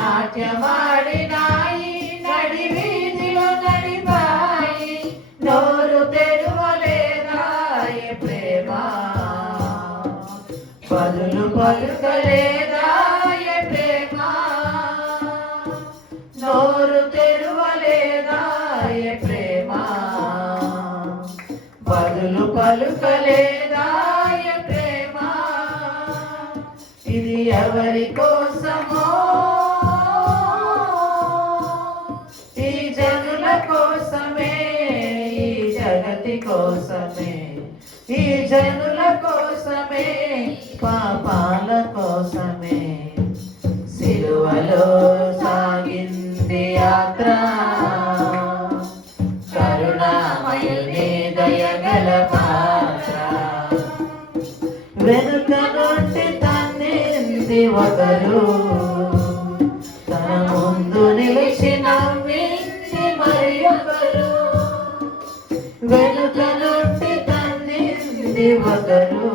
నాట్యమాడినాయి, నడి వీధిలో నడిపాయి, నోరు తెరువలేదాయ ప్రేమ, బదులు పలుకలేదాయ ప్రేమ, నోరు తెరువలేదాయ ప్రేమ, బదులు పలుకలేదాయ ప్రేమ. ఇది ఎవరి కోసమో, ఈ జనుల కోసమే, ఈ జగతి కోసమే, ఈ జనుల కోసమే, పాపాల కోసమే సిలువలో సాగింది యాత్ర. కరుణామయుని దయగల పాత్ర, వెనుక నుండి తన్నింది ఒకరు, తన ముందు నిలిచి నవ్వింది మరి ఒకరు. వెనుక నుండి తన్నింది ఒకరు,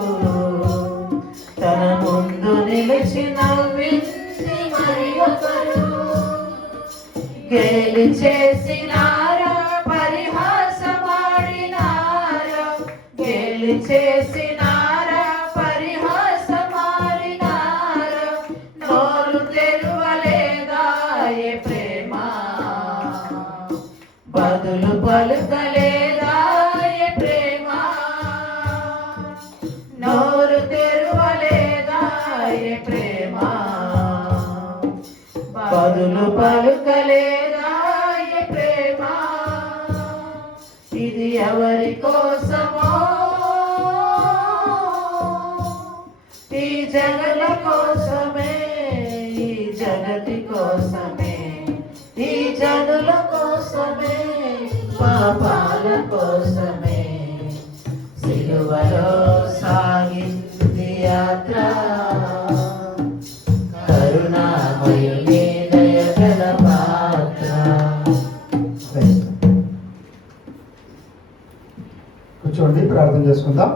తన ముందు నిలిచి నవ్వింది మరి ఒకరు. గేలి చేసినారా, పరిహాసమాడినారా, గేలి చేసినారా, పరిహాసమాడినారా, నోరు తెరువలేదాయ ప్రేమ, బదులు పలుకలేదాయ ప్రేమ, నోరు తెరువలేదాయ ప్రేమ, బదులు పలుకలేదాయ ప్రేమ. ఇది ఎవరి కోసమో, ఈ జగల కోసమే, ఈ జగతి కోసమే, ఈ జనుల కోసమే, పాపాల కోసమే సిలువలో సాగింది యాత్ర. కరుణామయుని దయగల పాత్ర. కూర్చోండి, ప్రార్థన చేసుకుందాం.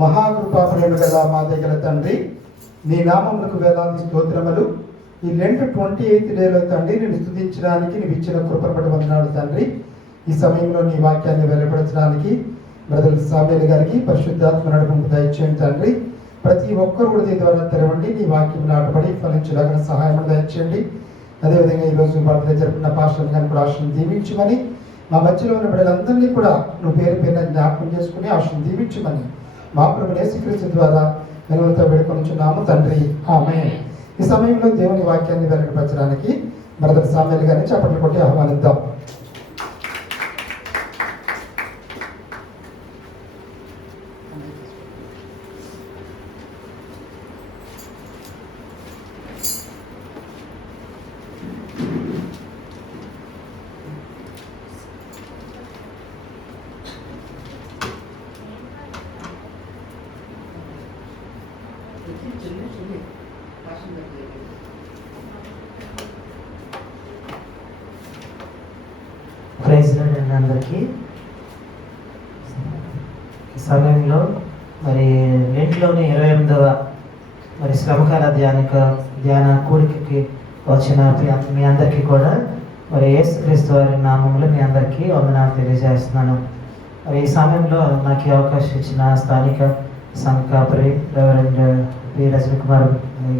మహాకృపా ప్రేమ గల మా దగ్గర తండ్రి, నీ నామములకు వేలాది స్తోత్రములు. ఈ Lent 28th డేలో తండ్రి నేను స్తుతించడానికి నీవు ఇచ్చిన కృపపడి వందనాలు తండ్రి. ఈ సమయంలో నీ వాక్యాన్ని వెలువడించడానికి బ్రదర్ సామ్యూల్ గారికి పరిశుద్ధాత్మ నడుపుకు దయచేయండి తండ్రి. ప్రతి ఒక్కరు కూడా దీని ద్వారా తెరవండి, నీ వాక్యం నాటబడి ఫలించడానికి సహాయం దయచేయండి. అదేవిధంగా ఈరోజు బర్త్డే జరుపుకున్న పాస్టర్ గారిని కూడా ఆశను దీవించమని, మా మధ్యలో ఉన్న బిడ్డలందరినీ కూడా నువ్వు పేరు పేరున జ్ఞాపకం చేసుకుని ఆశను దీవించమని మా ప్రభువు యేసుక్రీస్తు ద్వారా వినయంతో వేడుకొనుచున్నాము తండ్రి, ఆమేన్. ఈ సమయంలో దేవుని వాక్యాన్ని వెలువరించడానికి బ్రదర్ సామ్యూల్ గారిని చప్పట్లు కొట్టి ఆహ్వానిద్దాం. ప్రైజ్ లార్డ్ అందరికీ. సమయంలో మరి Lentలోని 28వ మరి శ్రమకాల ధ్యాన కూడికకి వచ్చిన మీ అందరికీ కూడా మరి యేసుక్రీస్తు వారి నామములో మీ అందరికీ వందనాలు తెలియజేస్తున్నాను. మరి ఈ సమయంలో నాకు ఈ అవకాశం ఇచ్చిన స్థానిక సంఘకాపరి రెవరెండ్ పి రజనీకుమార్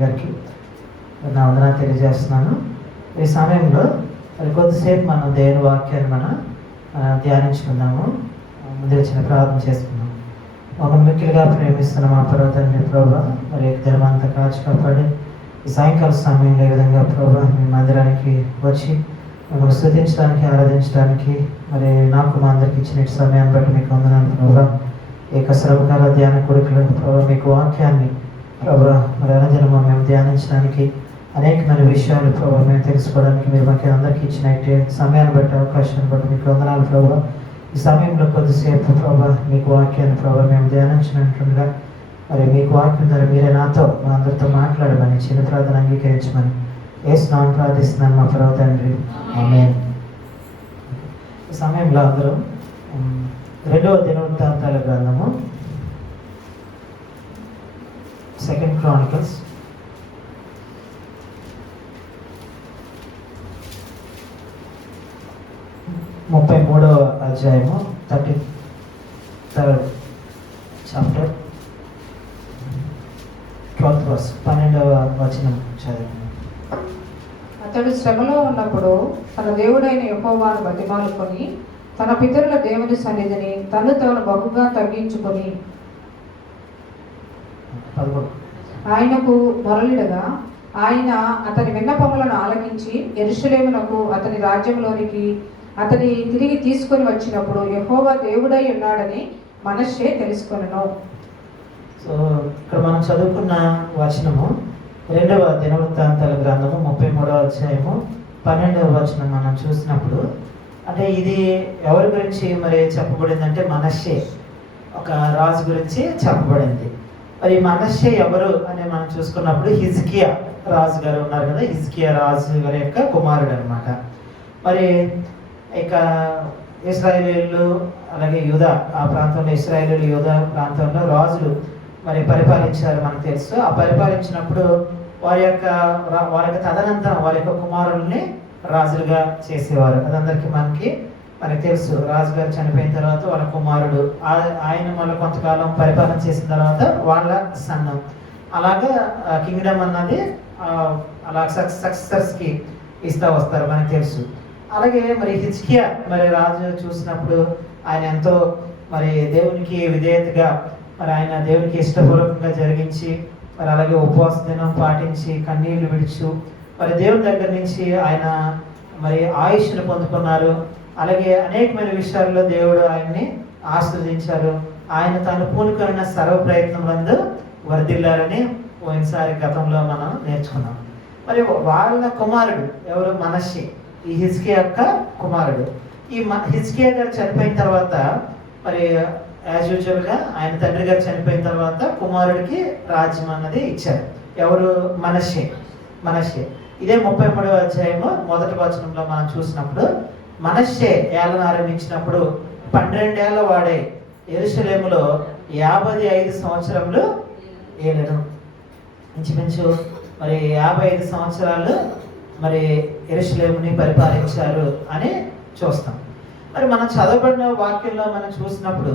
గారికి నా వందనాలు తెలియజేస్తున్నాను. ఈ సమయంలో మరి కొద్దిసేపు మనం దేవుని వాక్యాన్ని మనం ధ్యానించుకుందాము. ముందుగా చిన్న ప్రార్థన చేసుకుందాం. ఒక మిక్కిలిగా ప్రేమిస్తున్న మా పర్వతాన్ని ప్రభా, మరి దినమంతా కాచి కాపాడి ఈ సాయంకాల సమయంలో ఈ విధంగా ప్రభా మీ మందిరానికి వచ్చి మిమ్మల్ని స్తుతించడానికి, ఆరాధించడానికి మరి నాకు మా అందరికి ఇచ్చిన సమయాన్ని బట్టి మీకు వందనాలు ప్రభా. ఏక శ్రమకాల ధ్యాన కొడుకులు ప్రభా మీకు వాక్యాన్ని ప్రభా మరి అనుదినము మేము ధ్యానించడానికి అనేకమైన విషయాలు ప్రభావ మేము తెలుసుకోవడానికి మీరు మాకు అందరికీ ఇచ్చిన సమయాన్ని బట్టి, అవకాశాన్ని బట్టి మీకు వందనాలు ప్రభావ. ఈ సమయంలో కొద్దిసేపు ప్రభావ మీకు వాక్యాన్ని ప్రభావ మేము ధ్యానించినట్లుగా మరి మీకు వాక్యం ద్వారా మీరే నాతో మా అందరితో మాట్లాడమని చిన్న ప్రార్థన అంగీకరించమని యేసు నామమున ప్రార్థిస్తున్నాను మా ప్రభు తండ్రి, ఆమేన్. ఈ సమయంలో అందరూ 2వ దినవృత్తాంతాల గ్రంథము 2 Chronicles 33వ అధ్యాయము 33rd చాప్టర్ 12th verse 12వ వచనం చదివాము. అతడు శ్రమలో ఉన్నప్పుడు తన దేవుడైన యెహోవాను బతిమాలుకొని తన పితరుల దేవుని సన్నిధిని తను తాను బహుగా తగ్గించుకొని 11. ఆయనకు మొరలిడగా ఆయన అతని విన్నపములను ఆలకించి యెరూషలేమునకు అతని రాజ్యంలోనికి అతని తిరిగి తీసుకొని వచ్చినప్పుడు యెహోవా దేవుడై ఉన్నాడని మనష్షే తెలుసుకొనెను. సో ఇక్కడ మనం చదువుకున్న వచనము 2వ దినవృత్తాంతాల గ్రంథము 33వ అధ్యాయము 12వ వచనం మనం చూసినప్పుడు, అంటే ఇది ఎవరి గురించి మరి చెప్పబడింది అంటే మనష్షే, ఒక రాజు గురించి చెప్పబడింది. మరి మనష్షే ఎవరు అని మనం చూసుకున్నప్పుడు హిజ్కియా రాజు గారు ఉన్నారు కదా, హిజ్కియా రాజు గారి యొక్క కుమారుడు అనమాట. మరి ఇక ఇశ్రాయేలీయులు అలాగే యూదా ఆ ప్రాంతంలో, ఇశ్రాయేలీయులు యూదా ప్రాంతంలో రాజులు మరి పరిపాలించారు మనకు తెలుసు. ఆ పరిపాలించినప్పుడు వారి యొక్క తదనంతరం వారి యొక్క కుమారుల్ని రాజులుగా చేసేవారు. అదందరికీ మనకి తెలుసు. రాజుగారు చనిపోయిన తర్వాత వాళ్ళ కుమారుడు, ఆయన మళ్ళీ కొంతకాలం పరిపాలన చేసిన తర్వాత వాళ్ళ సన్నం, అలాగా కింగ్డమ్ అన్నది అలా సక్సెసర్స్కి ఇస్తూ వస్తారు మనకు తెలుసు. అలాగే మరి హిజ్కియా మరి రాజు చూసినప్పుడు ఆయన ఎంతో మరి దేవునికి విధేయతగా మరి ఆయన దేవునికి ఇష్టపూర్వకంగా జరిగించి మరి అలాగే ఉపవాస దినం పాటించి కన్నీళ్లు విడుచు మరి దేవుని దగ్గర నుంచి ఆయన మరి ఆయుష్ను పొందుకున్నారు. అలాగే అనేకమైన విషయాల్లో దేవుడు ఆయన్ని ఆశీర్వదించారు. ఆయన తాను పూనుకొన్న సర్వ ప్రయత్నములందు వర్ధిల్లారని పోయినసారి గతంలో మనం నేర్చుకున్నాం. మరి వాళ్ళ కుమారుడు ఎవరు? మనష్షే, ఈ హిజ్కియా యొక్క కుమారుడు. ఈ హిజ్కియా గారు చనిపోయిన తర్వాత మరి యాజ్ యూజువల్గా ఆయన తండ్రి గారు చనిపోయిన తర్వాత కుమారుడికి రాజ్యం అన్నది ఇచ్చారు. ఎవరు? మనష్షే. ఇదే 33వ అధ్యాయము 1వ వచనంలో మనం చూసినప్పుడు మనష్షే ఏళ్ళను ఆరంభించినప్పుడు 12 ఏళ్ల వాడే యెరూషలేములో 55 సంవత్సరములు ఏలెను. ఇంచుమించు మరి 55 సంవత్సరాలు మరి యెరూషలేముని పరిపాలించారు అని చూస్తాం. మరి మనం చదవబడిన వాక్యంలో మనం చూసినప్పుడు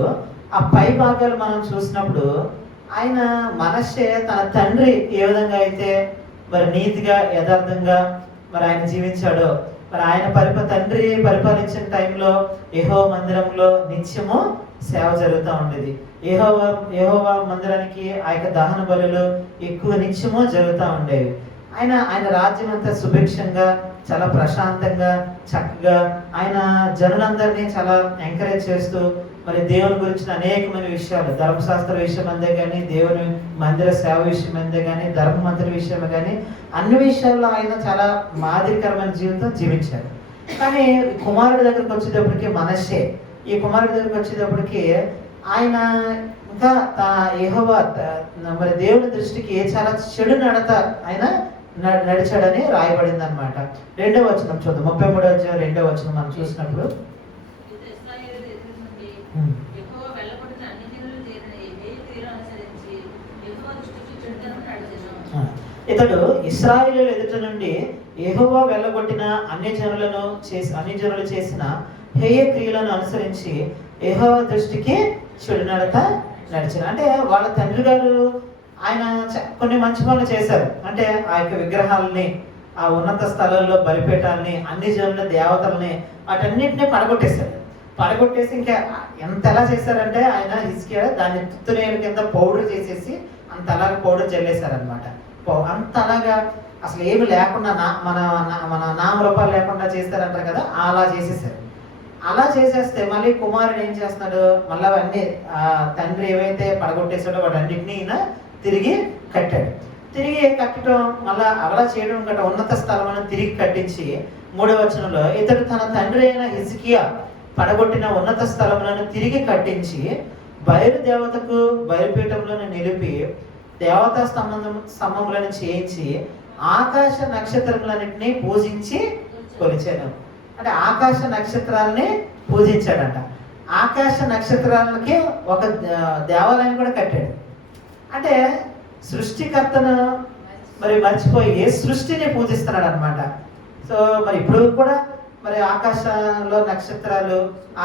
ఆ పై భాగాలు మనం చూసినప్పుడు ఆయన మనష్షే తన తండ్రి ఏ విధంగా అయితే మరి నీతిగా యథార్థంగా మరి ఆయన జీవించాడో, మరి ఆయన తండ్రి పరిపాలించిన టైంలో యెహోవా మందిరంలో నిత్యము సేవ జరుగుతూ ఉండేది. యెహోవా మందిరానికి ఆ యొక్క దహన బలులు ఎక్కువ నిత్యము జరుగుతూ ఉండేవి. ఆయన రాజ్యం అంతా సుభిక్షంగా, చాలా ప్రశాంతంగా, చక్కగా ఆయన జనులందరినీ చాలా ఎంకరేజ్ చేస్తూ మరి దేవుని గురించిన అనేకమైన విషయాలు, ధర్మశాస్త్ర విషయం అందే కానీ, దేవుని మందిర సేవ విషయం అందే కానీ, ధర్మ మందిర విషయం కానీ, అన్ని విషయాల్లో ఆయన చాలా మాదిరికరమైన జీవితం జీవించారు. కానీ కుమారుడి దగ్గరికి వచ్చేటప్పటికి మనష్షే, ఈ కుమారుడి దగ్గరికి వచ్చేటప్పటికి ఆయన ఇంకా యెహోవా మరి దేవుని దృష్టికి చాలా చెడు నడత ఆయన నడిచాడని రాయబడింది అనమాట. 2వ వచనం చూద్దాం. 33వ అధ్యాయం 2వ వచనం మనం చూసినప్పుడు, ఇతడు ఇశ్రాయేలు ఎదుట నుండి యెహోవా వెళ్ళగొట్టిన అన్ని జనులు చేసిన హేయ క్రియలను అనుసరించి యెహోవా దృష్టికి చెడు నడత నడిచారు. అంటే వాళ్ళ తండ్రి గారు ఆయన కొన్ని మంచి పనులు చేశారు. అంటే ఆ యొక్క విగ్రహాలని, ఆ ఉన్నత స్థలాల్లో బలిపీఠాలని, అన్ని జనుల దేవతల్ని వాటన్నిటిని పడగొట్టేసి ఇంకా ఎలా చేశారంటే ఆయన హిజ్కియా దాన్ని తుత్తునేల కింద పౌడర్ చేసేసి అంతలాగా పౌడర్ చల్లేశారనమాట. అంతలాగా అసలు ఏమి లేకుండా మన నామరూపాలు లేకుండా చేస్తారంటారు కదా, అలా చేసేసారు. అలా చేసేస్తే మళ్ళీ కుమారుడు ఏం చేస్తున్నాడు? మళ్ళీ అవన్నీ తండ్రి ఏవైతే పడగొట్టేశాడో వాటన్నిటినీ ఈయన తిరిగి కట్టాడు. తిరిగి కట్టడం మళ్ళా అలా చేయడం కంటే ఉన్నత స్థలములను తిరిగి కట్టించి 3వ వచనంలో ఇతడు తన తండ్రి అయిన హిజ్కియా పడగొట్టిన ఉన్నత స్థలములను తిరిగి కట్టించి బయలు దేవతకు బయలుపీఠములను నిలిపి దేవతా స్తంభములను చేయించి ఆకాశ నక్షత్రములన్నింటినీ పూజించి కొలిచాను. అంటే ఆకాశ నక్షత్రాలని పూజించాడంట. ఆకాశ నక్షత్రాలకి ఒక దేవాలయం కూడా కట్టాడు. అంటే సృష్టికర్తను మరి మర్చిపోయి సృష్టిని పూజిస్తున్నాడు అనమాట. సో మరి ఇప్పుడు కూడా మరి ఆకాశంలో నక్షత్రాలు,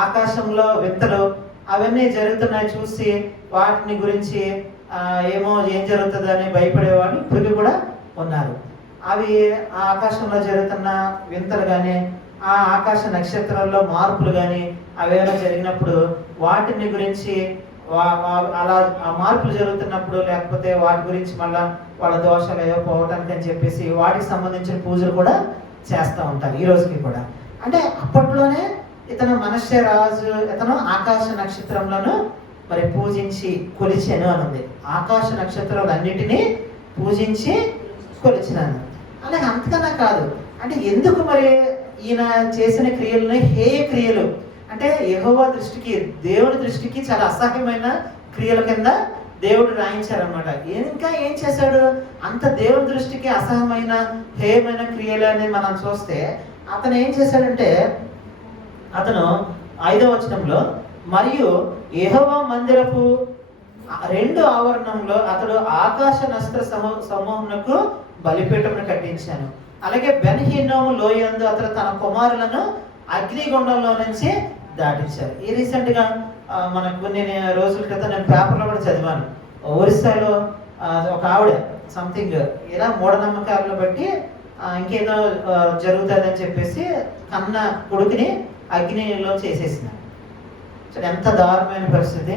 ఆకాశంలో వింతలు అవన్నీ జరుగుతున్నాయి చూసి వాటిని గురించి ఏమో ఏం జరుగుతుందని భయపడేవాళ్ళు ఇప్పటికీ కూడా ఉన్నారు. అవి ఆ ఆకాశంలో జరుగుతున్న వింతలు కానీ, ఆ ఆకాశ నక్షత్రాల్లో మార్పులు కానీ అవేమైనా జరిగినప్పుడు వాటిని గురించి అలా ఆ మార్పులు జరుగుతున్నప్పుడు, లేకపోతే వాటి గురించి మళ్ళా వాళ్ళ దోషాలు ఏవో పోవటానికి అని చెప్పేసి వాటికి సంబంధించిన పూజలు కూడా చేస్తూ ఉంటారు ఈ రోజుకి కూడా. అంటే అప్పట్లోనే ఇతను మనష్య రాజు, ఇతను ఆకాశ నక్షత్రంలోను మరి పూజించి కొలిచాను అని ఉంది. ఆకాశ నక్షత్రాలన్నిటినీ పూజించి కొలిచినాను. అలాగే అంతకన్నా కాదు, అంటే ఎందుకు మరి ఈయన చేసిన క్రియలని హేయ క్రియలు, అంటే యెహోవా దృష్టికి, దేవుడి దృష్టికి చాలా అసహ్యమైన క్రియల కింద దేవుడు రాయించారనమాట. ఇంకా ఏం చేశాడు? అంత దేవుడి దృష్టికి అసహ్యమైన హేయమైన క్రియలు అనేది మనం చూస్తే అతను ఏం చేశాడంటే, అతను 5వ వచనంలో, మరియు యెహోవా మందిరపు 2 ఆవరణంలో అతడు ఆకాశ నస్త్ర సమూహమునకు బలిపీఠమును కట్టించాను. అలాగే బెన్ హిన్నోము లోయందు అతడు తన కుమారులను అగ్నిగుండంలో నుంచి దాటించారు. ఈ రీసెంట్గా మనకు కొన్ని రోజుల క్రితం నేను పేపర్లో కూడా చదివాను. ఒరిస్సాలో ఒక ఆవిడ సంథింగ్ ఇలా మూఢనమ్మకాలను బట్టి ఇంకేదో జరుగుతుందని చెప్పేసి కన్న కొడుకుని అగ్నిలో చేసేసినారు. సో ఎంత దారుణమైన పరిస్థితి.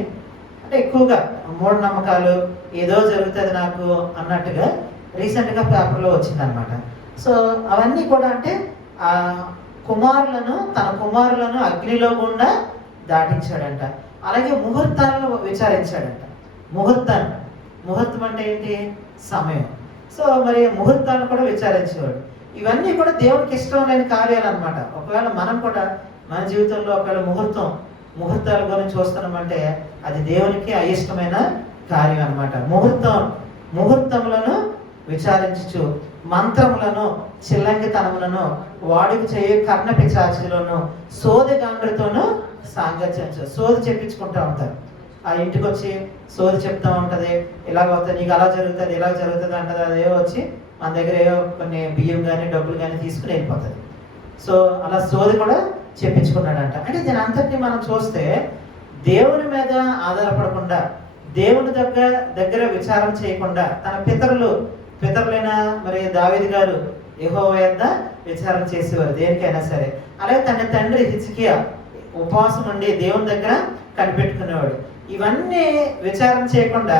అంటే ఎక్కువగా మూఢనమ్మకాలు, ఏదో జరుగుతుంది నాకు అన్నట్టుగా రీసెంట్గా పేపర్లో వచ్చిందనమాట. సో అవన్నీ కూడా అంటే తన కుమారులను అగ్నిలో గుండా దాటించాడంట. అలాగే ముహూర్తాలను విచారించాడంట. ముహూర్తం అంటే ఏంటి? సమయం. సో మరి ముహూర్తాలను కూడా విచారించేవాడు. ఇవన్నీ కూడా దేవునికి ఇష్టం లేని కార్యాలు అనమాట. ఒకవేళ మనం కూడా మన జీవితంలో ఒకవేళ ముహూర్తాల గురించి చూస్తున్నామంటే అది దేవునికి అయిష్టమైన కార్యం అనమాట. ముహూర్తములను విచారించు, మంత్రములను, చిల్లంగితనములను, వాడికి చేయు కర్ణ పిశాచులను, సోదెగాండ్రతోనూ సాంగత్యించు. సోది చెప్పించుకుంటూ ఉంటారు. ఆ ఇంటికి వచ్చి సోది చెప్తా ఉంటది, ఇలాగ వస్తుంది, నీకు అలా జరుగుతుంది, ఇలా జరుగుతుంది అంటది. అదేవో వచ్చి మన దగ్గర ఏవో కొన్ని బియ్యం కానీ డబ్బులు కానీ తీసుకుని వెళ్ళిపోతుంది. సో అలా సోది కూడా చెప్పించుకున్నాడంట. అంటే దీని అంతటిని మనం చూస్తే దేవుని మీద ఆధారపడకుండా, దేవుని దగ్గర విచారం చేయకుండా, తన పితరులైన మరి దావీదు గారు యెహోవా యొద్ద విచారం చేసేవారు దేనికైనా సరే. అలాగే తన తండ్రి హిజ్కియా ఉపవాసం ఉండి దేవుని దగ్గర కనిపెట్టుకునేవాడు. ఇవన్నీ విచారం చేయకుండా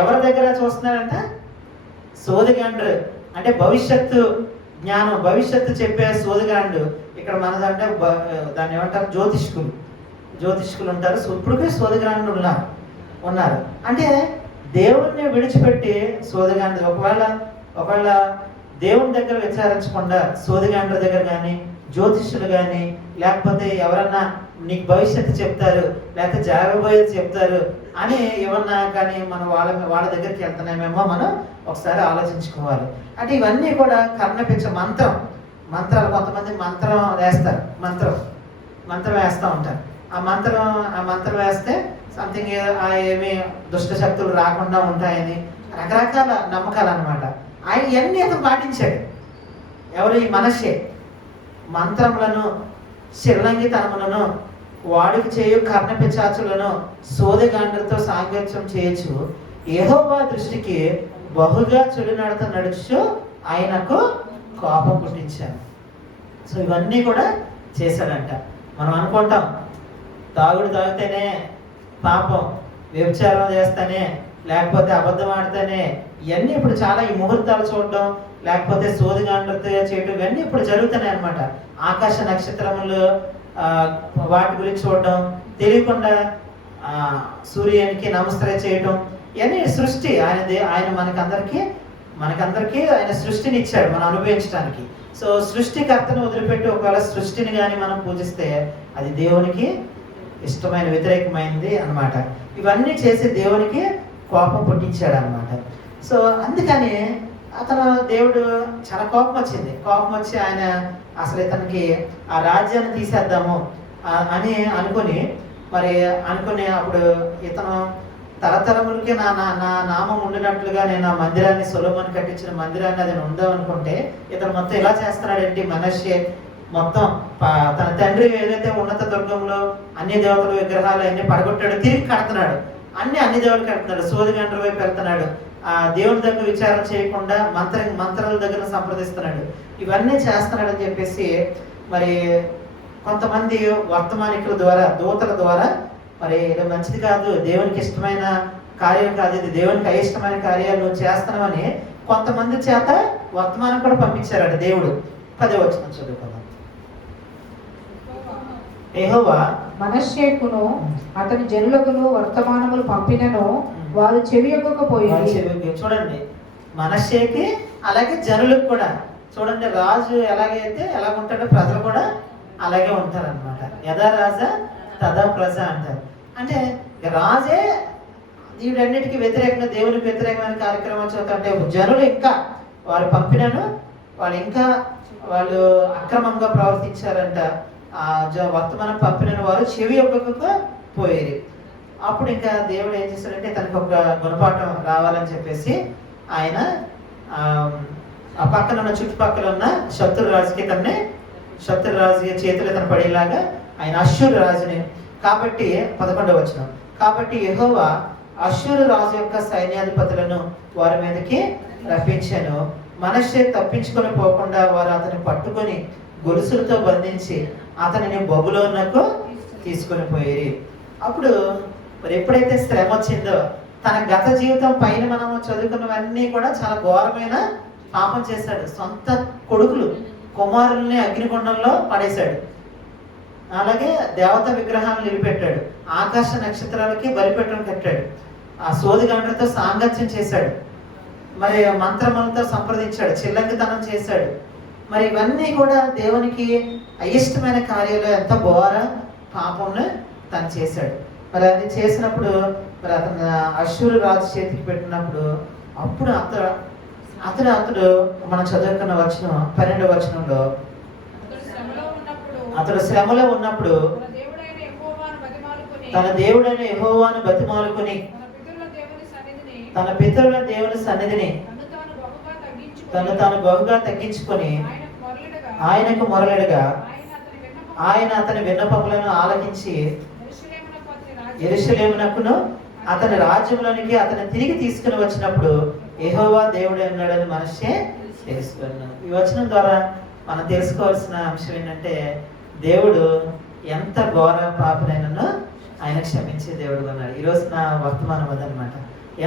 ఎవరి దగ్గర చూస్తున్నాడంట? సోదిగాండ్రు, అంటే భవిష్యత్తు జ్ఞానం, భవిష్యత్తు చెప్పే సోదిగాండు. ఇక్కడ మనదంటే దాన్ని ఏమంటారు? జ్యోతిష్కులు ఉంటారు. ఇప్పటికే సోదిగాండు ఉన్నారు. అంటే దేవుణ్ణి విడిచిపెట్టి సోదిగాండ్రు, ఒకవేళ దేవుని దగ్గర విచారించకుండా సోదిగాండ్ర దగ్గర కానీ, జ్యోతిష్యులు కానీ, లేకపోతే ఎవరన్నా నీకు భవిష్యత్తు చెప్తారు, లేకపోతే జరగబోయేది చెప్తారు అని ఏమన్నా కానీ మనం వాళ్ళ దగ్గరికి వెళ్తున్నామేమో మనం ఒకసారి ఆలోచించుకోవాలి. అంటే ఇవన్నీ కూడా కర్ణపించ మంత్రాలు, కొంతమంది మంత్రం వేస్తారు, మంత్రం వేస్తూ ఉంటారు. ఆ మంత్రం వేస్తే సంథింగ్ ఏమి దుష్ట శక్తులు రాకుండా ఉంటాయని రకరకాల నమ్మకాలు అనమాట. ఆయన ఇవన్నీ అతను పాటించాడు. ఎవరు? ఈ మనషే. మంత్రములను, చిల్లంగితనములను, వాడికి చేయు కర్ణ పిశాచులను, సోదెగాండ్రతో సాంగత్యం చేయొచ్చు, యెహోవా దృష్టికి బహుగా చెడు నడుచు ఆయనకు కోపం పుట్టించాను. సో ఇవన్నీ కూడా చేశాడంట. మనం అనుకుంటాం తాగితేనే పాపం, వ్యభిచారం చేస్తేనే, లేకపోతే అబద్ధం ఆడితేనే, ఇవన్నీ ఇప్పుడు చాలా ఈ ముహూర్తాలు చూడడం, లేకపోతే సోదిగాండ్రతో చేయడం, ఇవన్నీ ఇప్పుడు జరుగుతున్నాయి అనమాట. ఆకాశ నక్షత్రములు వాటి గురించి చూడడం, తెలియకుండా సూర్యునికి నమస్కారం చేయడం, ఇవన్నీ సృష్టి. ఆయన మనకందరికీ ఆయన సృష్టిని ఇచ్చాడు మనం అనుభవించడానికి. సో సృష్టికర్తను వదిలిపెట్టి ఒకవేళ సృష్టిని కానీ మనం పూజిస్తే అది దేవునికి ఇష్టమైన వ్యతిరేకమైంది అన్నమాట. ఇవన్నీ చేసి దేవునికి కోపం పుట్టించాడు అనమాట. సో అందుకని దేవుడు చాలా కోపం వచ్చి ఆయన అసలు ఇతనికి ఆ రాజ్యాన్ని తీసేద్దాము అని అనుకుని అప్పుడు ఇతను తరతరములకి నా నామం ఉండినట్లుగా నేను ఆ మందిరాన్ని, సొలొమోను కట్టించిన మందిరాన్ని అది ఉందాం అనుకుంటే ఇతను మొత్తం ఇలా చేస్తున్నాడేంటి? మనష్షే మొత్తం తన తండ్రి ఏదైతే ఉన్నత దుర్గంలో అన్ని దేవతల విగ్రహాలు అన్ని పడగొట్టాడు, తిరిగి కడుతున్నాడు. అన్ని దేవుడికి కడుతున్నాడు. సోదిగండ్ర వైపు వెళ్తున్నాడు. ఆ దేవుని దగ్గర విచారం చేయకుండా మంత్రాల దగ్గర సంప్రదిస్తున్నాడు. ఇవన్నీ చేస్తున్నాడని చెప్పేసి మరి కొంతమంది వర్తమానికుల ద్వారా, దూతల ద్వారా మరి ఇది మంచిది కాదు, దేవునికి ఇష్టమైన కార్యం కాదు, ఇది దేవునికి అయిష్టమైన కార్యాలు నువ్వు చేస్తున్నావని కొంతమంది చేత వర్తమానం కూడా పంపించారట దేవుడు. 10వ వచనం చదువుకుందాం. యెహోవా మనష్షేకును అతని జనులకును వర్తమానములు పంపినను వారు చెవియొక్కకపోయి. చూడండి, మనష్షేకి అలాగే జనులకు కూడా చూడండి, రాజు ఎలాగైతే ఎలాగుంటాడో ప్రజలు కూడా అలాగే ఉంటారన్నమాట. యథా రాజా తదా ప్రజ అంటారు. అంటే రాజే వీటన్నిటికీ వ్యతిరేకంగా, దేవునికి వ్యతిరేకమైన కార్యక్రమాలు చేస్తుంటే జనులు ఇంకా వారు పంపినను వాళ్ళు అక్రమంగా ప్రవర్తించారంట. వర్తమానం పంపిన వారు చెవి ఒక్కకపోయేది. అప్పుడు ఇంకా దేవుడు ఏం చేశాడంటే తనకు ఒక గుణపాఠం రావాలని చెప్పేసి ఆయన ఆ పక్కన ఉన్న చుట్టుపక్కల ఉన్న శత్రు రాజుకి చేతులు తన పడేలాగా ఆయన అశ్షూరు రాజుని, కాబట్టి 11వ వచనం, కాబట్టి యెహోవా అశ్షూరు రాజు యొక్క సైన్యాధిపతులను వారి మీదకి రప్పించాను. మనష్షే తప్పించుకొని పోకుండా వారు అతన్ని పట్టుకొని గొలుసులతో బంధించి అతనిని బబులోనుకు తీసుకొని పోయి. అప్పుడు మరి ఎప్పుడైతే శ్రమ వచ్చిందో, తన గత జీవితం పైన మనం చదువుకున్నవన్నీ కూడా చాలా ఘోరమైన పాపం చేశాడు. సొంత కొడుకులు కుమారుల్ని అగ్నిగుండంలో పడేశాడు. అలాగే దేవత విగ్రహాలను నిలిపెట్టాడు. ఆకాశ నక్షత్రాలకి బలిపెట్టడం కట్టాడు. ఆ సోదిగండ్రతో సాంగత్యం చేశాడు. మరి మంత్రములతో సంప్రదించాడు. చిల్లంగితనం చేశాడు. మరి ఇవన్నీ కూడా దేవునికి అయిష్టమైన కార్యాలు, ఎంత ఘోర పాపంను తను చేశాడు. మరి అది చేసినప్పుడు మరి అతను అశ్షూరు రాజు చేతికి పెట్టినప్పుడు అప్పుడు అతడు మనం చదువుకున్న వచనం 12వ వచనంలో, అతడు శ్రమలో ఉన్నప్పుడు తన దేవుడైన యెహోవాను బతిమాలుకొని తన పితరుల దేవుని సన్నిధిని తను తాను బహుగా తగ్గించుకొని ఆయనకు మొరలెడగా ఆయన అతని విన్నపములను ఆలకించి యెరూషలేమునకును అతని రాజ్యంలోనికి అతని తిరిగి తీసుకుని వచ్చినప్పుడు యెహోవా దేవుడే ఉన్నాడని మనషే తెలుసుకున్నాడు. ఈ వచనం ద్వారా మనం తెలుసుకోవాల్సిన అంశం ఏంటంటే, దేవుడు ఎంత ఘోర పాపులైనను ఆయన క్షమించే దేవుడు ఉన్నాడు. ఈరోజు నా వర్తమానం అదనమాట.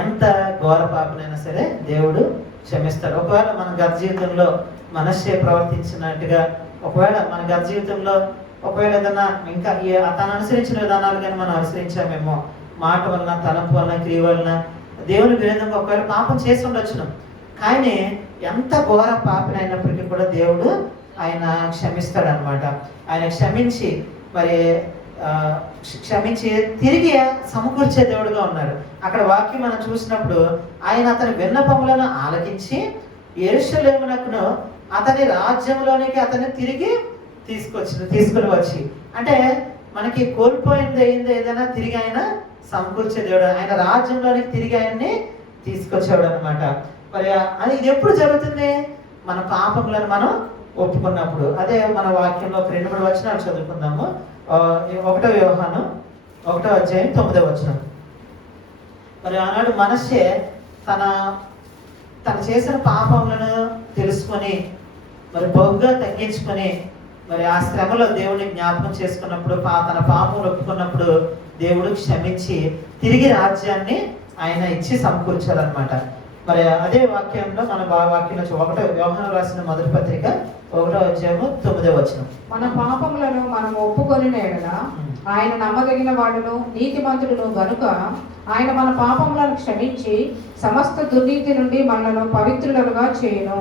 ఎంత ఘోర పాపనైనా సరే దేవుడు క్షమిస్తాడు. ఒకవేళ మన గత జీవితంలో మనషే ప్రవర్తించినట్టుగా, ఒకవేళ మన గత జీవితంలో ఒకవేళ ఏదన్నా ఇంకా తను అనుసరించిన విధానాలు కానీ మనం అనుసరించామేమో, మాట వలన, తలంపు వలన, క్రియ వలన దేవుని విరోధంగా ఒకవేళ పాపం చేసి ఉండొచ్చును. కానీ ఎంత ఘోర పాపనైనప్పటికీ కూడా దేవుడు ఆయన క్షమిస్తాడు అనమాట. ఆయన క్షమించి తిరిగి సమకూర్చే దేవుడుగా ఉన్నాడు. అక్కడ వాక్యం మనం చూసినప్పుడు ఆయన అతని విన్నపములను ఆలకించి యెరూషలేమునకును అతని రాజ్యంలోనికి అతన్ని తిరిగి తీసుకుని వచ్చి, అంటే మనకి కోల్పోయింది అయింది ఏదైనా తిరిగి ఆయన సమకూర్చే దేవుడు, ఆయన రాజ్యంలోనికి తిరిగి ఆయన్ని తీసుకొచ్చేవాడు అనమాట. మరి ఇది ఎప్పుడు జరుగుతుంది? మన పాపములను మనం ఒప్పుకున్నప్పుడు. అదే మన వాక్యంలో 2-3 వచనాలు చదువుకుందాము. 1వ యోహాను 1వ అధ్యాయం 9వ వచనం. మరి ఆనాడు మనషే తను చేసిన పాపములను తెలుసుకొని మరి బహుగా తగ్గించుకొని మరి ఆ శ్రమలో దేవుడిని జ్ఞాపకం చేసుకున్నప్పుడు, తన పాపములు ఒప్పుకున్నప్పుడు దేవుడు క్షమించి తిరిగి రాజ్యాన్ని ఆయన ఇచ్చి సమకూర్చాలన్నమాట. మరి అదే వాక్యంలో మన వాక్యంలో 1వ యోహాను రాసిన మొదటి పత్రిక 1వ అధ్యాయము 9వ వచనం. మన పాపములను మనం ఒప్పుకొని ఎడల ఆయన నమ్మదగిన వాడును నీతిమంతుడును గనుక ఆయన మన పాపములను క్షమించి సమస్త దుర్నీతి నుండి మనలను పవిత్రులుగా చేయను.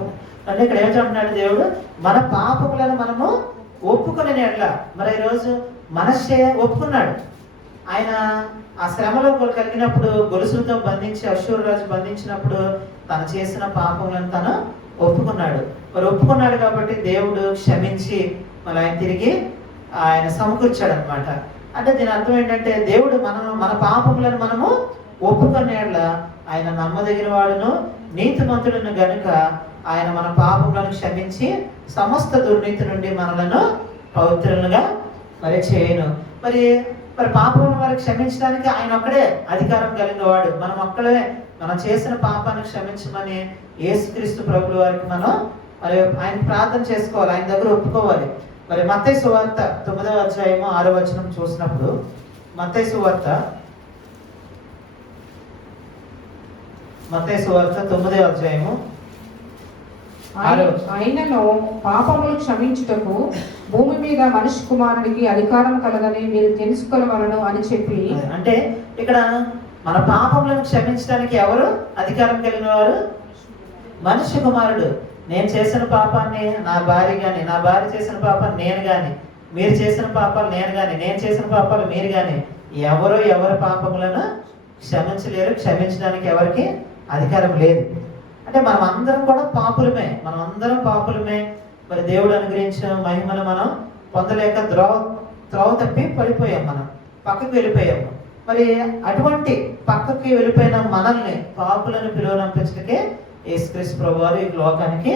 అంటే ఇక్కడ ఏమంటున్నాడు దేవుడు? మన పాపములను మనము ఒప్పుకొని ఎడల. మరి ఈరోజు మనషే ఒప్పుకున్నాడు. ఆయన ఆ శ్రమలో కలిగినప్పుడు గొలుసులతో బంధించి అశ్షూరు రాజు బంధించినప్పుడు తను చేసిన పాపములను తను ఒప్పుకున్నాడు. మరి ఒప్పుకున్నాడు కాబట్టి దేవుడు క్షమించి మళ్ళీ ఆయన తిరిగి ఆయన సమకూర్చాడు అనమాట. అంటే దీని అర్థం ఏంటంటే, దేవుడు మన పాపములను మనము ఒప్పుకునేట్ల ఆయన నమ్మదగిన వాడును నీతిమంతుడును గనుక ఆయన మన పాపములను క్షమించి సమస్త దుర్నీతి నుండి మనలను పవిత్రులుగా మరి చేయను. మరి మరి పాపములను మరి క్షమించడానికి ఆయన ఒక్కడే అధికారం కలిగిన వాడు. మనం ఒక్కడే మనం చేసిన పాపాన్ని క్షమించమని యేసుక్రీస్తు ప్రభువు వారికి మనం మరి ఆయన ప్రార్థన చేసుకోవాలి, ఆయన దగ్గర ఒప్పుకోవాలి. మరి మత్తయి సువార్త 9వ అధ్యాయము 6వ వచనం చూసినప్పుడు, మత్తయి సువార్త 9వ అధ్యాయము ఆయనను పాపములు క్షమించుటకు భూమి మీద మనిషి కుమారుడికి అధికారం కలదని మీరు తెలుసుకోగలవలను అని చెప్పి, అంటే ఇక్కడ మన పాపములను క్షమించడానికి ఎవరు అధికారం కలిగిన వారు? మనిషి కుమారుడు. నేను చేసిన పాపాన్ని నా భార్య గాని, నా భార్య చేసిన పాపాన్ని నేను గాని, మీరు చేసిన పాపాలు నేను గాని, నేను చేసిన పాపాలు మీరు గాని ఎవరి పాపములను క్షమించలేరు. క్షమించడానికి ఎవరికి అధికారం లేదు. అంటే మనం అందరం కూడా పాపులమే, మనం అందరం పాపులమే. మరి దేవుడు అనుగ్రహించిన మహిమను మనం పొందలేక త్రోవ తప్పి పడిపోయాం, మనం పక్కకు వెళ్ళిపోయాము. మరి అటువంటి పక్కకి వెళ్ళిపోయిన మనల్ని పాపులను పిలువనంపించకే యేసుక్రీస్తు ప్రభువారు ఈ లోకానికి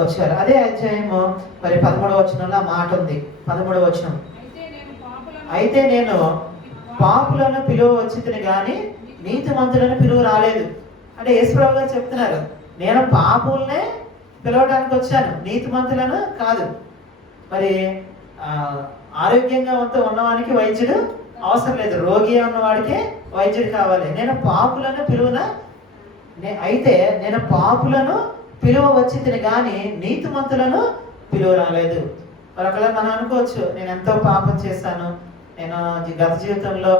వచ్చారు. అదే అధ్యాయము మరి 13వ వచనంలో ఆ మాట ఉంది. 13వ వచనం, అయితే నేను పాపులను పిలువ వచ్చితిని గాని నీతిమంతులను పిలువ రాలేదు. అంటే యేసుప్రభు గారు చెప్తున్నారు, నేను పాపుల్నే పిలవడానికి వచ్చాను, నీతిమంతులను కాదు. మరి ఆరోగ్యంగా ఉన్నవానికి వైద్యుడు అవసరం లేదు, రోగి ఉన్నవాడికి వైద్యుడు కావాలి. నేను పాపులను అయితే నేను పాపులను పిలువ వచ్చితిని కానీ నీతిమంతులను పిలువ రాలేదు. మరి ఒకవేళ మనం అనుకోవచ్చు, నేను ఎంతో పాపం చేశాను, నేను గత జీవితంలో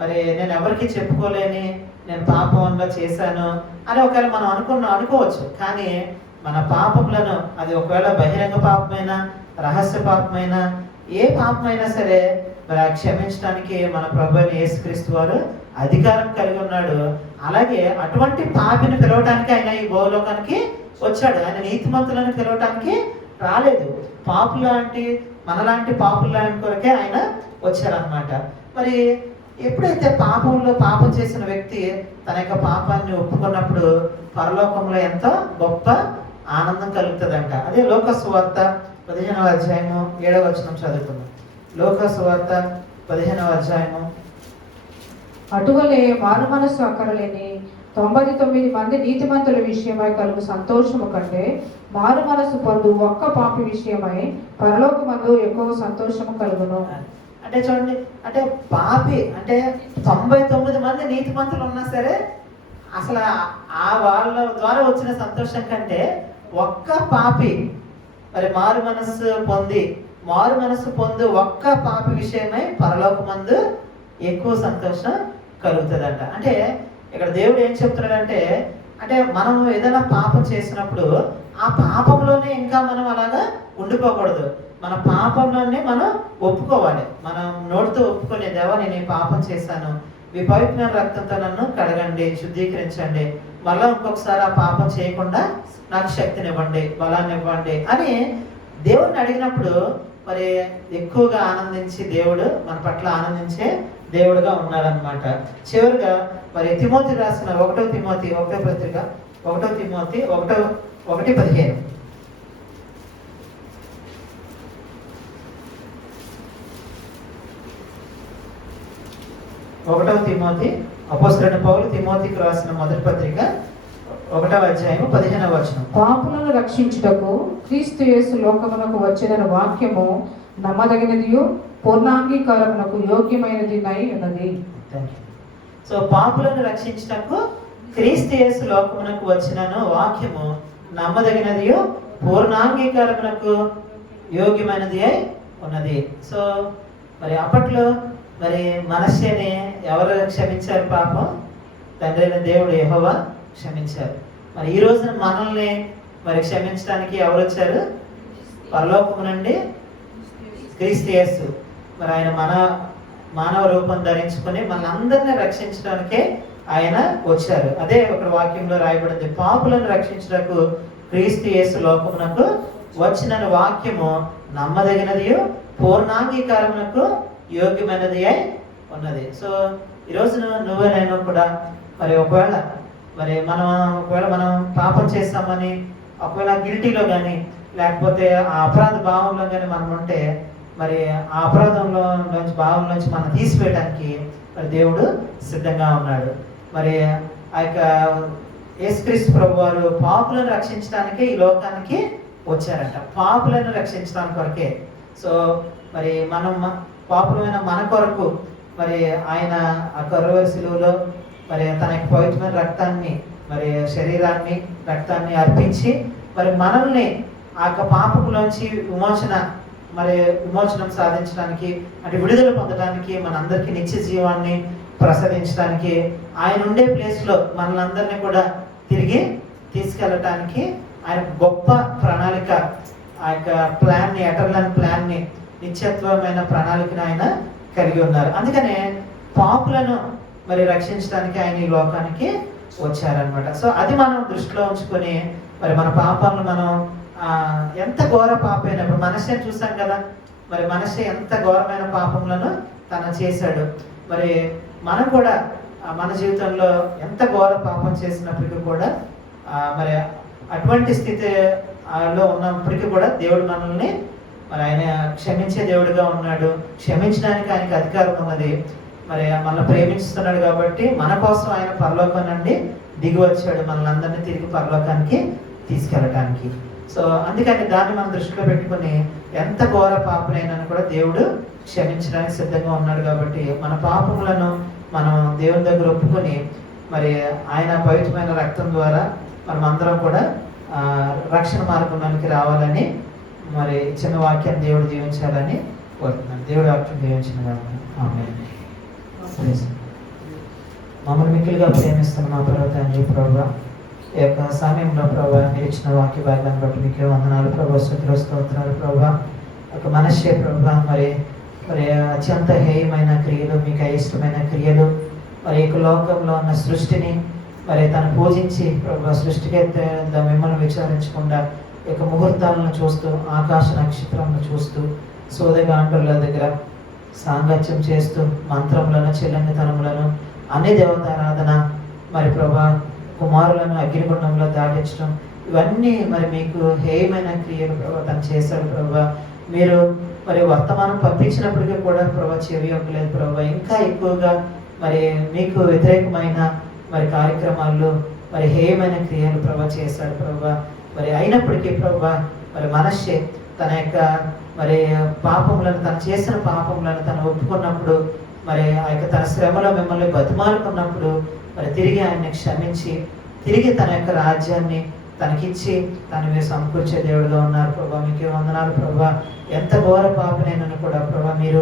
మరి నేను ఎవరికి చెప్పుకోలేని నేను పాపం వల్ల చేశాను అని ఒకవేళ మనం అనుకోవచ్చు. కానీ మన పాపములను, అది ఒకవేళ బహిరంగ పాపమైనా రహస్య పాపమైనా ఏ పాపమైనా సరే మరి క్షమించడానికి మన ప్రభువైన యేసుక్రీస్తు వారు అధికారం కలిగి ఉన్నాడు. అలాగే అటువంటి పాపిని పిలవటానికి ఆయన ఈ భూలోకానికి వచ్చాడు. ఆయన నీతిమంతులను పిలవటానికి రాలేదు. మనలాంటి పాపుల కొరకే ఆయన వచ్చారనమాట. మరి ఎప్పుడైతే పాపం చేసిన వ్యక్తి తన యొక్క పాపాన్ని ఒప్పుకున్నప్పుడు పరలోకంలో ఎంతో గొప్ప ఆనందం కలుగుతుందంట. అదే లోక సువార్త 15వ అధ్యాయము 7వ వచనం చదువుకుందాం. లోక సువార్త 15వ అధ్యాయము. అటువలే మారు మనస్సు అక్కరలేని 99 మంది నీతిమంతుల విషయమై కలుగు సంతోషము కంటే మారు మనస్సు పొందు ఒక్క పాపి విషయమై పరలోకమందు ఎక్కువ సంతోషము కలుగును. అంటే చూడండి, అంటే పాపి అంటే 99 మంది నీతిమంతులు ఉన్నా సరే అసలు ఆ వాళ్ళ ద్వారా వచ్చిన సంతోషం కంటే ఒక్క పాపి మరి మారు మనస్సు పొందు ఒక్క పాపి విషయమై పరలోకమందు ఎక్కువ సంతోషం కలుగుతుందంట. అంటే ఇక్కడ దేవుడు ఏం చెప్తున్నాడంటే, అంటే మనం ఏదైనా పాపం చేసినప్పుడు ఆ పాపంలోనే ఇంకా మనం అలాగా ఉండిపోకూడదు. మన పాపంలోనే మనం ఒప్పుకోవాలి. మనం నోటితో ఒప్పుకొని, దేవా నేను ఈ పాపం చేశాను, మీ పవిత్రమైన రక్తంతో నన్ను కడగండి, శుద్ధీకరించండి, మళ్ళీ ఇంకొకసారి ఆ పాపం చేయకుండా నాకు శక్తినివ్వండి, బలాన్ని ఇవ్వండి అని దేవుడిని అడిగినప్పుడు మరి ఎక్కువగా ఆనందించి దేవుడు మన పట్ల ఆనందించే దేవుడుగా ఉన్నాడనమాట. చివరిగా మరి తిమోతి రాసిన 1వ తిమోతి 1వ పత్రిక 1వ తిమోతి 1:15. 1వ తిమోతి అపోస్తలుడైన పౌలు తిమోతికి రాసిన మొదటి పత్రిక 1వ అధ్యాయము 15వ వచనం. పాపులను రక్షించుటకు క్రీస్తు యేసు లోకమునకు వచ్చిన వాక్యము నమ్మదగినదియు పూర్ణాంగీకారమునకు యోగ్యమైనది ఉన్నది. సో పాపులను రక్షించుటకు క్రీస్తు యేసు లోకమునకు వచ్చిన వాక్యము నమ్మదగినదియు పూర్ణాంగీకారమునకు యోగ్యమైనది అయి ఉన్నది. సో మరి అప్పట్లో మరి మనస్సుని ఎవరు క్షమించారు? పాపం తండ్రి అయిన దేవుడు యెహోవా క్షమించారు. మరి ఈ రోజున మనల్ని మరి క్షమించడానికి ఎవరు వచ్చారు? పరలోకము నుండి క్రీస్తు యేసు. మరి ఆయన మానవ రూపం ధరించుకొని మనందరినీ రక్షించడానికే ఆయన వచ్చారు. అదే ఒక వాక్యంలో రాయబడింది, పాపులను రక్షించడానికి క్రీస్తు యేసు లోకమునకు వచ్చిన వాక్యము నమ్మదగినది పూర్ణాంగీకారమునకు యోగ్యమైనది అయి ఉన్నది. సో ఈరోజు నువ్వు నేను కూడా మరి ఒకవేళ మనం పాపం చేస్తామని ఒకవేళ గిల్టీలో కానీ లేకపోతే ఆ అపరాధ భావంలో కానీ మనం ఉంటే మరి ఆ అపరాధంలో నుంచి భావం నుంచి మనం తీసివేయడానికి మరి దేవుడు సిద్ధంగా ఉన్నాడు. మరి ఆ యొక్క యేసుక్రీస్తు ప్రభు వారు పాపులను రక్షించడానికే ఈ లోకానికి వచ్చారంట, పాపులను రక్షించడానికి కొరకే. సో మరి మనం పాపులమైన మన కొరకు మరి ఆయన ఆ కరువరి శిలువలో మరి తన యొక్క పవిత్రమైన రక్తాన్ని మరి శరీరాన్ని రక్తాన్ని అర్పించి మరి మనల్ని ఆ యొక్క పాపములోంచి విమోచనం సాధించడానికి అంటే విడుదల పొందడానికి మనందరికీ నిత్య జీవాన్ని ప్రసాదించడానికి ఆయన ఉండే ప్లేస్లో మనలందరినీ కూడా తిరిగి తీసుకెళ్ళటానికి ఆయన గొప్ప ప్రణాళిక, ఆ యొక్క ప్లాన్ని, ఎటర్నల్ ప్లాన్ని, నిత్యత్వమైన ప్రణాళికను ఆయన కలిగి ఉన్నారు. అందుకనే పాపులను మరి రక్షించడానికి ఆయన ఈ లోకానికి వచ్చారనమాట. సో అది మనం దృష్టిలో ఉంచుకొని మరి మన పాపాలను మనం ఎంత ఘోర పాపైన, ఇప్పుడు మనషే చూసాం కదా, మరి మనషే ఎంత ఘోరమైన పాపములను తను చేశాడు. మరి మనం కూడా మన జీవితంలో ఎంత ఘోర పాపం చేసినప్పటికీ కూడా మరి అటువంటి స్థితిలో ఉన్నప్పటికీ కూడా దేవుడు మనల్ని మరి ఆయన క్షమించే దేవుడిగా ఉన్నాడు. క్షమించడానికి ఆయనకి అధికారం ఉన్నది. మరి మనల్ని ప్రేమిస్తున్నాడు కాబట్టి మన కోసం ఆయన పరలోకం నుండి దిగి వచ్చాడు, మనల్ని అందరినీ తిరిగి పరలోకానికి తీసుకెళ్ళటానికి. సో అందుకని దాన్ని మనం దృష్టిలో పెట్టుకుని ఎంత ఘోర పాపనైనా కూడా దేవుడు క్షమించడానికి సిద్ధంగా ఉన్నాడు. కాబట్టి మన పాపములను మనం దేవుని దగ్గర ఒప్పుకొని మరి ఆయన పవిత్రమైన రక్తం ద్వారా మనం అందరం కూడా రక్షణ మార్గంలోనికి రావాలని మరి చిన్న వాక్యాన్ని దేవుడు దీవించాలని కోరుతున్నాను. దేవుడు వాక్యం దీవించిన మమ్మల్ని మిక్కిలిగా ప్రేమిస్తున్న మా తండ్రి ప్రభా, ఈ యొక్క సమయంలో ప్రభా మీరు ఇచ్చిన వాక్య భాగాన్ని బట్టి మీకే వందనాలు ప్రభా, స్తోత్రాలు ప్రభా. ఒక మనషే ప్రభా మరి మరి అత్యంత హేయమైన క్రియలు, మీకు అయిష్టమైన క్రియలు, మరి ఈ లోకంలో ఉన్న సృష్టిని మరి తను పూజించి ప్రభా సృష్టికి మిమ్మల్ని విచారించకుండా ఈ యొక్క ముహూర్తాలను చూస్తూ, ఆకాశ నక్షత్రాలను చూస్తూ, సోదగాండ్రుల దగ్గర సాంగత్యం చేస్తూ, మంత్రములను చెల్లంగితనములను అన్ని దేవతారాధన మరి ప్రభా కుమారులను అగ్నిగుండంలో దాటించడం, ఇవన్నీ మరి మీకు హేయమైన క్రియలు ప్రభా తను చేశాడు ప్రభా. మీరు మరి వర్తమానం పంపించినప్పటికీ కూడా ప్రభా చెవి ఇవ్వలేదు ప్రభా. ఇంకా ఎక్కువగా మరి మీకు వ్యతిరేకమైన మరి కార్యక్రమాల్లో మరి హేయమైన క్రియలు ప్రభా చేశాడు ప్రభా. మరి అయినప్పటికీ ప్రభా మరి మనషే తన యొక్క మరి పాపములను, తను చేసిన పాపములను తను ఒప్పుకున్నప్పుడు, మరి ఆ యొక్క తన శ్రమలో మిమ్మల్ని బతిమాలుకున్నప్పుడు మరి తిరిగి ఆయన్ని క్షమించి తిరిగి తన యొక్క రాజ్యాన్ని తనకిచ్చి తను మీరు సమకూర్చే దేవుడుగా ఉన్నారు ప్రభా. మీకే వందనాలు ప్రభా. ఎంత ఘోర పాపనైనా కూడా ప్రభా మీరు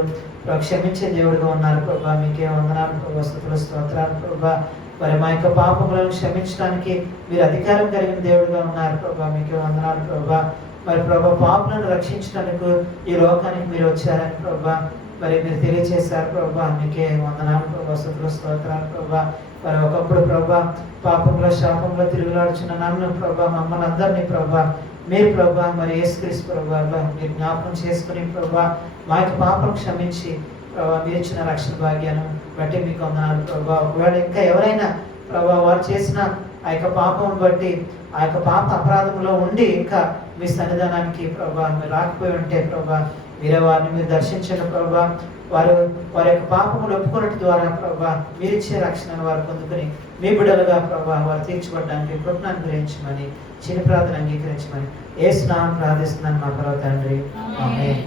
క్షమించే దేవుడుగా ఉన్నారు ప్రభా. మీకే వందనాలు ప్రభా, స్తోత్రాలు ప్రభా. మరి మా యొక్క పాపములను క్షమించడానికి మీరు అధికారం కలిగిన దేవుడుగా ఉన్నారు ప్రభా. మీకే వందనాలు ప్రభా. మరి ప్రభా పాపులను రక్షించడానికి ఈ లోకానికి మీరు వచ్చారని ప్రభా మరి మీరు తెలియజేశారు ప్రభా. మీకే వందనాలు ప్రభా, స్తోత్రాలు ప్రభా. మరి ఒకప్పుడు ప్రభా పాపంలో శాపంలో తిరుగులాడుచున్న నన్ను ప్రభా, మమ్మల్ని అందరినీ ప్రభా మీరు ప్రభా మరి యేసుక్రీస్తు ప్రభా మీరు జ్ఞాపకం చేసుకుని ప్రభా మా యొక్క పాపం క్షమించి ప్రభా మీరు ఇచ్చిన రక్షణ భాగ్యాన్ని బట్టి మీకు వందనాలు ప్రభా. ఒకవేళ ఇంకా ఎవరైనా ప్రభా వారు చేసిన ఆ యొక్క పాపం బట్టి ఆ యొక్క పాప అపరాధంలో ఉండి ఇంకా మీ సన్నిధానానికి ప్రభా మీరు రాకపోయి ఉంటే ప్రభా మీరే వారిని మీరు దర్శించిన ప్రభా. వారి యొక్క పాపములు ఒప్పుకున్నట్టు ద్వారా ప్రభా మీరిచ్చే రక్షణను వారు పొందుకుని మీ బిడ్డలుగా ప్రభా వారు తీర్చబడడానికి కృపను అనుగ్రహించమని చిన్న ప్రార్థన అంగీకరించమని యేసు నామమున ప్రార్థిస్తున్నాను మా పరమ తండ్రి. ఆమేన్.